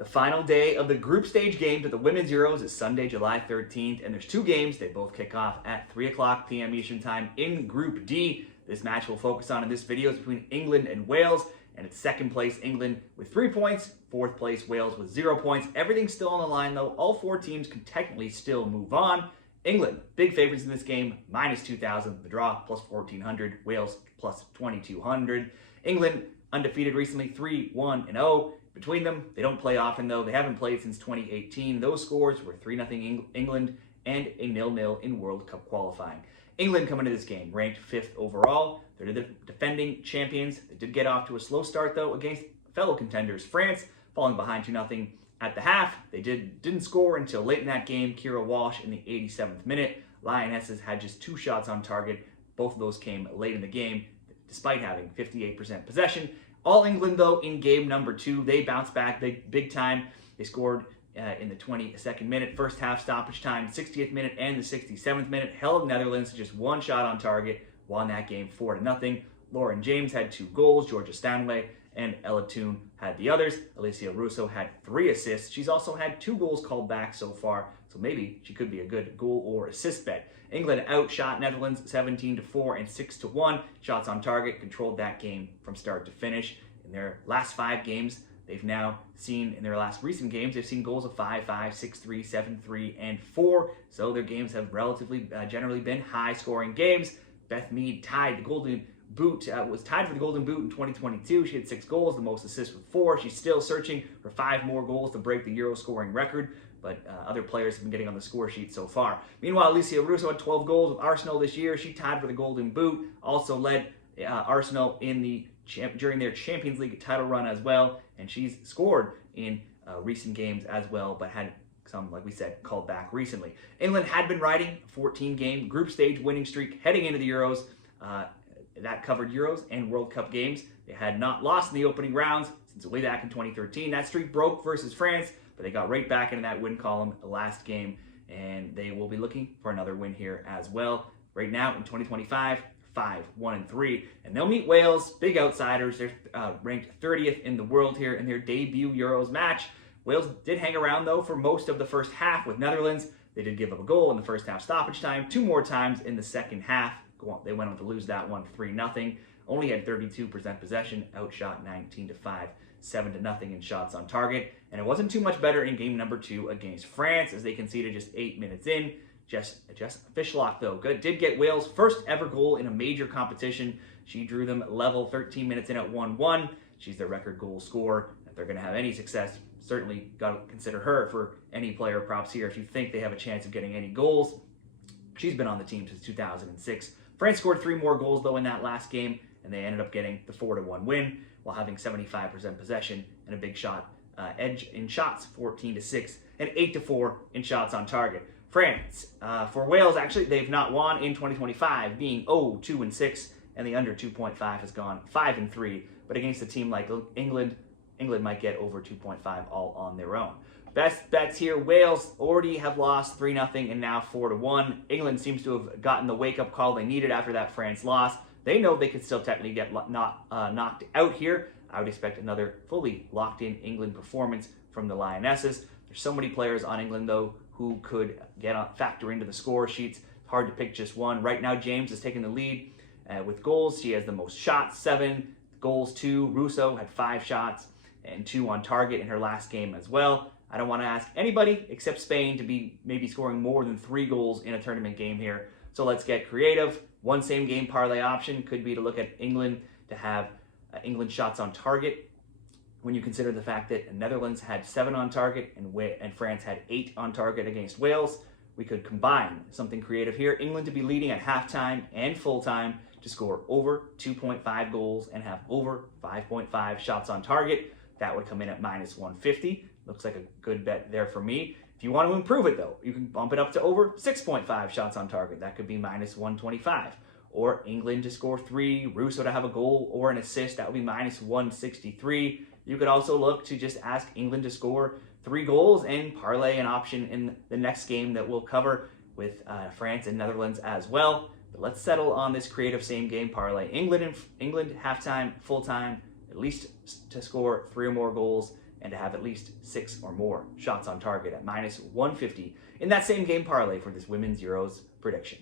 The final day of the group stage games of the Women's Euros is Sunday, July 13th, and there's two games. They both kick off at 3 o'clock p.m. Eastern Time in Group D. This match we'll focus on in this video is between England and Wales, and it's second place England with 3 points, fourth place Wales with 0 points. Everything's still on the line though. All 4 teams can technically still move on. England, big favorites in this game, minus 2,000. The draw, plus 1,400. Wales, plus 2,200. England, undefeated recently, 3-1-0. Between them, they don't play often though. They haven't played since 2018. Those scores were 3-0 England and a 0-0 in World Cup qualifying. England come into this game ranked 5th overall. They're the defending champions. They did get off to a slow start though against fellow contenders France, falling behind 2-0 at the half. They didn't score until late in that game. Kira Walsh in the 87th minute. Lionesses had just 2 shots on target. Both of those came late in the game, despite having 58% possession. All England, though, in game number 2, they bounced back big time. They scored in the 22nd minute, first half stoppage time, 60th minute, and the 67th minute. Held Netherlands to just 1 shot on target, won that game 4-0. Lauren James had 2 goals, Georgia Stanway and Ella Toone had the others. Alicia Russo had 3 assists. She's also had 2 goals called back so far, so maybe she could be a good goal or assist bet. England outshot Netherlands 17-4 and 6-1. Shots on target, controlled that game from start to finish. In their last 5 games, they've now seen, in their last recent games, they've seen goals of 5-5, 6-3, 7-3, and 4. So their games have relatively generally been high-scoring games. Beth Mead tied the Golden Boot, was tied for the Golden Boot in 2022. She had 6 goals, the most assists with 4. She's still searching for 5 more goals to break the Euro scoring record, but other players have been getting on the score sheet so far. Meanwhile, Alicia Russo had 12 goals with Arsenal this year. She tied for the Golden Boot, also led Arsenal in during their Champions League title run as well, and she's scored in recent games as well, but had some, like we said, called back recently. England had been riding a 14-game group stage winning streak heading into the Euros. That covered Euros and World Cup games. They had not lost in the opening rounds since way back in 2013. That streak broke versus France, but they got right back into that win column last game, and they will be looking for another win here as well. Right now in 2025, 5-1-3, and they'll meet Wales, big outsiders. They're ranked 30th in the world here in their debut Euros match. Wales did hang around though for most of the first half with Netherlands. They did give up a goal in the first half stoppage time, 2 more times in the second half. They went on to lose that one 3-0. Only had 32% possession, outshot 19-5, 7-0 in shots on target. And it wasn't too much better in game number 2 against France, as they conceded just 8 minutes in. Jess Fishlock, though, did get Wales' first ever goal in a major competition. She drew them level 13 minutes in at 1-1. She's their record goal scorer. If they're going to have any success, certainly got to consider her for any player props here if you think they have a chance of getting any goals. She's been on the team since 2006. France scored 3 more goals, though, in that last game, and they ended up getting the 4-1 win while having 75% possession and a big shot edge in shots, 14-6, and 8-4 in shots on target. France, for Wales, actually, they've not won in 2025, being 0-2-6, and the under 2.5 has gone 5-3. But against a team like England, England might get over 2.5 all on their own. Best bets here, Wales already have lost 3-0 and now 4-1. England seems to have gotten the wake-up call they needed after that France loss. They know they could still technically get knocked out here. I would expect another fully locked-in England performance from the Lionesses. There's so many players on England, though, who could factor into the score sheets. It's hard to pick just one. Right now, James is taking the lead with goals. She has the most shots, 7 goals, 2. Russo had 5 shots and 2 on target in her last game as well. I don't want to ask anybody except Spain to be maybe scoring more than 3 goals in a tournament game here. So let's get creative. One same game parlay option could be to look at England to have England shots on target. When you consider the fact that Netherlands had 7 on target and France had 8 on target against Wales, we could combine something creative here. England to be leading at halftime and full-time to score over 2.5 goals and have over 5.5 shots on target. That would come in at minus 150. Looks like a good bet there for me. If you want to improve it, though, you can bump it up to over 6.5 shots on target. That could be minus 125. Or England to score 3, Russo to have a goal or an assist. That would be minus 163. You could also look to just ask England to score 3 goals and parlay an option in the next game that we'll cover with France and Netherlands as well. But let's settle on this creative same game parlay. England halftime, full time, at least to score 3 or more goals and to have at least 6 or more shots on target at -150 in that same game parlay for this Women's Euros prediction.